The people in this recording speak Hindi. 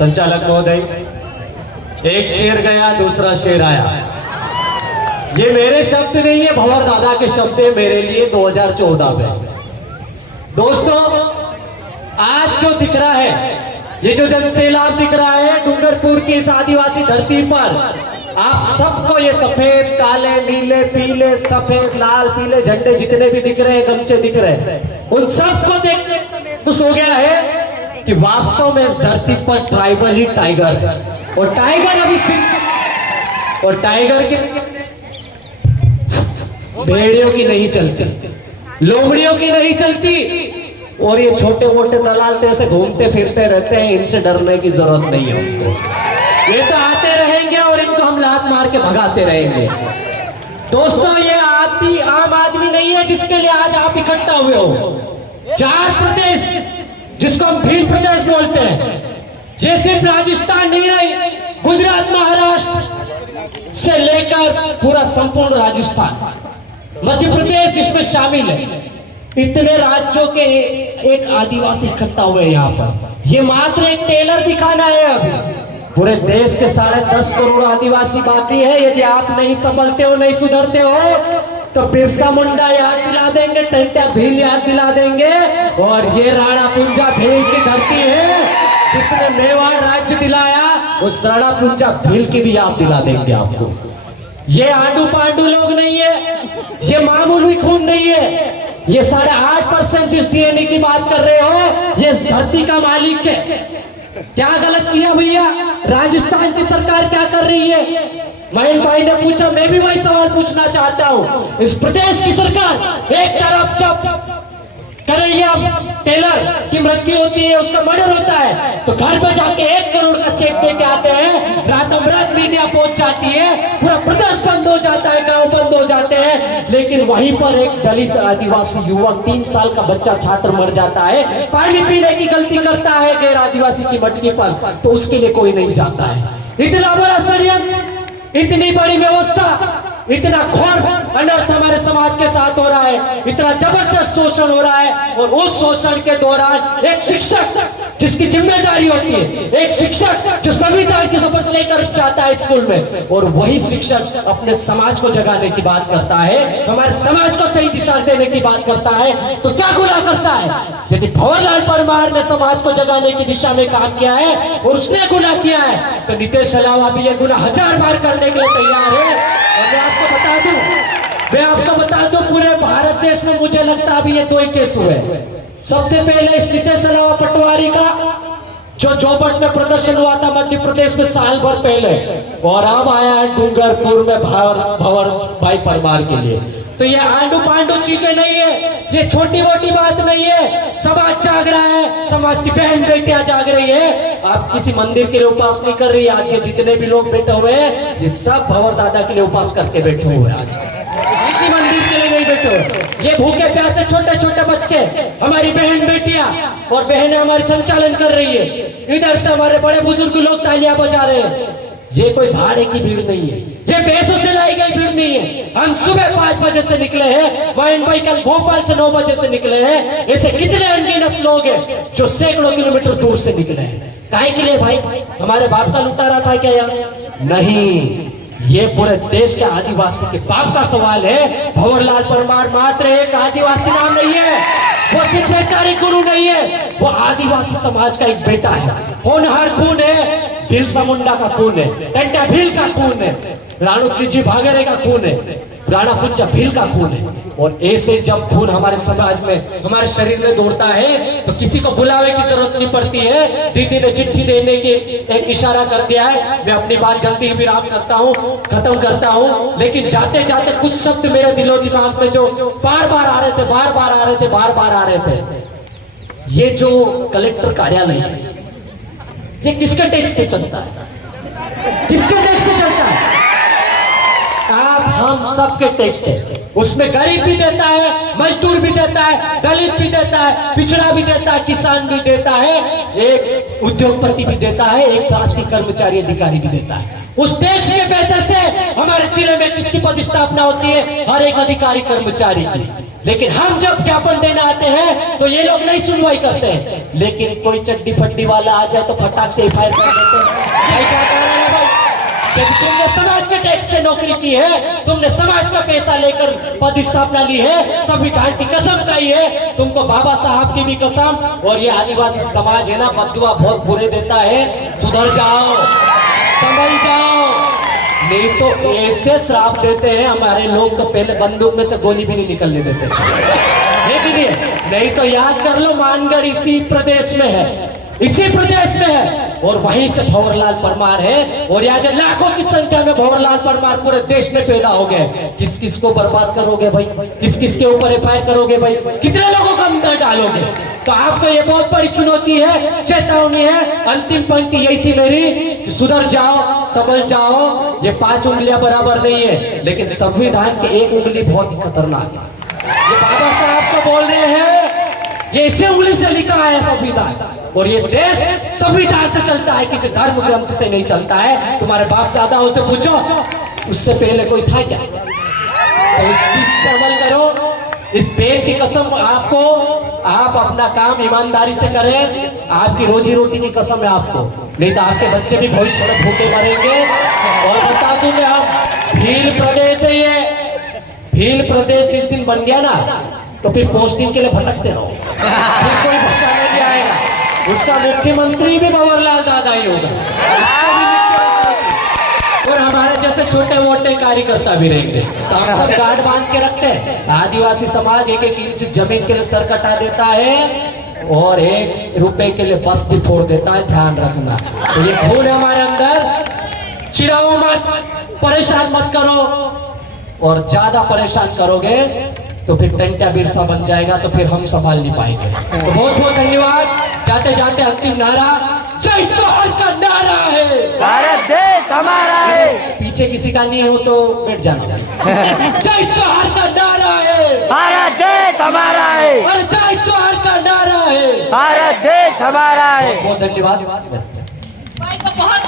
संचालक महोदय, एक शेर गया दूसरा शेर आया। ये मेरे शब्द नहीं है, भंवर दादा के शब्द है मेरे लिए 2014 में। दोस्तों, आज जो दिख रहा है, ये जो जन सैलाब दिख रहा है डूंगरपुर की इस आदिवासी धरती पर, आप सबको ये सफेद काले नीले पीले सफेद लाल पीले झंडे जितने भी दिख रहे हैं, गमछे दिख रहे हैं, उन सबको देखने महसूस हो गया है कि वास्तव में इस धरती पर ट्राइबल ही टाइगर है। और टाइगर अभी और टाइगर के भेड़ियों की नहीं चलती, लोमड़ियों की नहीं चलती, और ये छोटे मोटे दलाल तो ऐसे घूमते फिरते रहते हैं, इनसे डरने की जरूरत नहीं है उनको। ये तो आते रहेंगे और इनको हम लात मार के भगाते रहेंगे। दोस्तों, ये आदमी आम आदमी नहीं है जिसके लिए आज आप इकट्ठा हुए हो। 4 प्रदेश जिसको हम भील प्रदेश बोलते हैं, ये सिर्फ राजस्थान नहीं रही, गुजरात महाराष्ट्र से लेकर पूरा संपूर्ण राजस्थान, मध्य प्रदेश जिसमें शामिल है, इतने राज्यों के एक आदिवासी इकट्ठा हुए यहाँ पर। ये मात्र एक टेलर दिखाना है। अभी पूरे देश के 10.5 करोड़ आदिवासी बाकी है। यदि आप नहीं संभलते हो, नहीं सुधरते हो, तो बिरसा मुंडा याद दिला देंगे, टंट्या भील याद दिला देंगे, और ये राणा पुंजा भील की धरती है जिसने मेवाड़ राज्य दिलाया, उस राणा पुंजा भील की भी याद दिला देंगे आपको। ये आंडू पांडू लोग नहीं है, ये मामूली खून नहीं है, ये 8.5% जिस डीएनए की बात कर रहे हो, ये इस धरती का मालिक है। क्या गलत किया भैया? राजस्थान की सरकार क्या कर रही है? महेंद्र भाई ने पूछा, मैं भी वही सवाल पूछना चाहता हूँ। इस प्रदेश की सरकार एक तरफ जब कन्हैया टेलर की मृत्यु होती है, उसका मर्डर होता है, तो घर पे जाके 1 करोड़ का चेक दे के आते हैं, रातों रात मीडिया पहुंच जाती है, पूरा प्रदेश बंद हो जाता है, गांव बंद हो जाते हैं, लेकिन वहीं पर एक दलित आदिवासी युवक 3 साल का बच्चा छात्र मर जाता है, पानी पीने की गलती करता है गैर आदिवासी की मटकी पर, तो उसके लिए कोई नहीं जाता है। इतना बड़ा षड्यंत्र, इतनी बड़ी व्यवस्था, इतना घोर अनर्थ हमारे समाज के साथ हो रहा है, इतना जबरदस्त शोषण हो रहा है, और उस शोषण के दौरान एक शिक्षक जिसकी जिम्मेदारी होती है, एक शिक्षक जो संविधान की शपथ लेकर जाता है स्कूल में, और वही शिक्षक अपने समाज को जगाने की बात करता है, हमारे समाज को सही दिशा देने की बात करता है, तो क्या गुनाह करता है? यदि भंवरलाल परमार ने समाज को जगाने की दिशा में काम किया है और उसने गुनाह किया है, तो नितेश अलावा भी ये गुनाह 1000 बार करने के लिए तैयार है। और मैं आपको बता दूं, पूरे भारत देश में मुझे लगता है अभी ये 2 ही केस हुए। सबसे पहले इस नितेश अलावा पटवारी का जो जोबट में प्रदर्शन हुआ था मध्य प्रदेश में साल भर पहले, और अब आया है डूंगरपुर में भंवर भाई परमार के लिए। तो ये आंडू पांडू चीजें नहीं है, ये छोटी मोटी बात नहीं है। समाज जाग रहा है, समाज की बहन बेटियां जाग रही है। आप किसी मंदिर के लिए उपास नहीं कर रही। आज ये जितने भी लोग बैठे हुए हैं, ये सब भंवर दादा के लिए उपास करके बैठे हुए हैं। आज किसी मंदिर के लिए नहीं बैठे हुए। ये भूखे प्यासे छोटे छोटे बच्चे, हमारी बहन बेटियां और बहनें हमारी संचालन कर रही है। इधर से हमारे बड़े बुजुर्ग लोग तालियां बजा रहे हैं। ये कोई भाड़े की भीड़ नहीं है, ये पैसों से लाई गई भीड़ नहीं है। हम सुबह 5 बजे से निकले हैं, महेंद्र भाई कल भोपाल से 9 बजे से निकले हैं। ऐसे कितने अनगिनत लोग हैं जो सैकड़ों किलोमीटर दूर से निकले हैं। काहे के लिए भाई? हमारे बाप का लुटारा था क्या यहाँ? नहीं, ये पूरे देश के आदिवासी के बाप का सवाल है। भंवरलाल परमार मात्र एक आदिवासी नाम नहीं है, वो सिर्फ वैचारिक गुरु नहीं है, वो आदिवासी समाज का एक बेटा है। होनहार खून है, बिरसा मुंडा का खून है, टंट्या भील का खून है, राणू त्रिजी भागेरे का खून है, राणा पुंजा भील का खून है। और ऐसे जब खून हमारे समाज में, हमारे शरीर में दौड़ता है, तो किसी को बुलावे की जरूरत नहीं पड़ती है। दीदी ने चिट्ठी देने की एक इशारा कर दिया है। मैं अपनी बात जल्दी ही विराम करता हूँ, खत्म करता हूँ, लेकिन जाते जाते कुछ शब्द मेरे दिलो दिमाग में जो बार बार आ रहे थे, बार बार आ रहे थे, बार बार आ रहे थे। ये जो कलेक्टर कार्यालय है, ये किसके टैक्स से चलता है? किसके टैक्स से चलता है? आप हम सबके टैक्स है। उसमें गरीब भी देता है, मजदूर भी देता है, दलित भी देता है, पिछड़ा भी देता है, किसान भी देता है, एक उद्योगपति भी देता है, एक शासकीय कर्मचारी अधिकारी भी देता है। उस टैक्स के पैसे से हमारे जिले में किसकी पदस्थापना होती है? हर एक अधिकारी कर्मचारी की। लेकिन हम जब ज्ञापन देने आते हैं तो ये लोग नहीं सुनवाई करते हैं। लेकिन कोई चड्डी फड्डी वाला आ जाए तो फटाक से एफआईआर कर देते हैं। भाई क्या कारण है भाई? यदि तुमने समाज के टैक्स से नौकरी की है, तुमने समाज का पैसा लेकर पद स्थापना ली है, संविधान की कसम खाई है, तुमको बाबा साहब की भी कसम। और ये आदिवासी समाज है ना, बददुआ बहुत बुरे देता है। सुधर जाओ, संभल जाओ, नहीं तो ऐसे श्राप देते हैं हमारे लोग तो पहले बंदूक में से गोली भी नहीं निकलने देते। नहीं तो याद कर लो, मानगढ़ इसी प्रदेश में है, इसी प्रदेश में है, और वहीं से भंवरलाल परमार है। और यहाँ से लाखों की संख्या में भंवरलाल परमार पूरे देश में पैदा हो गए। किस किस को बर्बाद करोगे भाई? किस किस के ऊपर एफआईआर करोगे भाई? कितने लोगों का अंदर डालोगे? तो आपको ये बहुत बड़ी चुनौती है, चेतावनी है। अंतिम पंक्ति यही थी मेरी कि सुधर जाओ, संभल जाओ। ये 5 उंगलियां बराबर नहीं है, लेकिन संविधान की एक उंगली बहुत ही खतरनाक है। ये बाबा साहब को बोल रहे हैं, ये इसी उंगली से लिखा है संविधान। और ये देश संविधान से चलता है, किसी धर्म ग्रंथ से नहीं चलता है। तुम्हारे बाप दादाओं से पूछो, उससे पहले कोई था क्या? तो इस चीज पर अमल करो। इस पेड़ की कसम आपको, आप अपना काम ईमानदारी से करें, आपकी रोजी रोटी की कसम है आपको, नहीं तो आपके बच्चे भी भविष्य में भूखे मरेंगे। और बता दूं मैं, हम भील प्रदेश है, ये भील प्रदेश जिस दिन बन गया ना, तो फिर पोस्टिंग के लिए भटकते रहो, फिर कोई बच्चा नहीं आएगा। उसका मुख्यमंत्री भी भंवरलाल दादा ही होगा, और हमारे जैसे छोटे मोटे कार्यकर्ता भी रहेंगे। तो हम सब गार्ड बांध के रखते हैं। आदिवासी समाज 1-1 इंच जमीन के लिए सर कटा देता है और 1 रुपए के लिए बस भी फोड़ देता है, ध्यान रखना। तो ये खून है हमारे अंदर, चिढ़ाओ मत, परेशान मत करो, और ज्यादा परेशान करोगे तो फिर टंटा बिरसा बन जाएगा, तो फिर हम संभाल नहीं पाएंगे। तो बहुत बहुत धन्यवाद। जाते जाते अंतिम नारा जय जोहर का नारा है। भारत देश हमारा है। पीछे किसी का नहीं हो तो बैठ जाना। जय जोहर का नारा है। भारत देश हमारा है। और जय जोहर का नारा है। भारत देश हमारा है। बहुत धन्यवाद।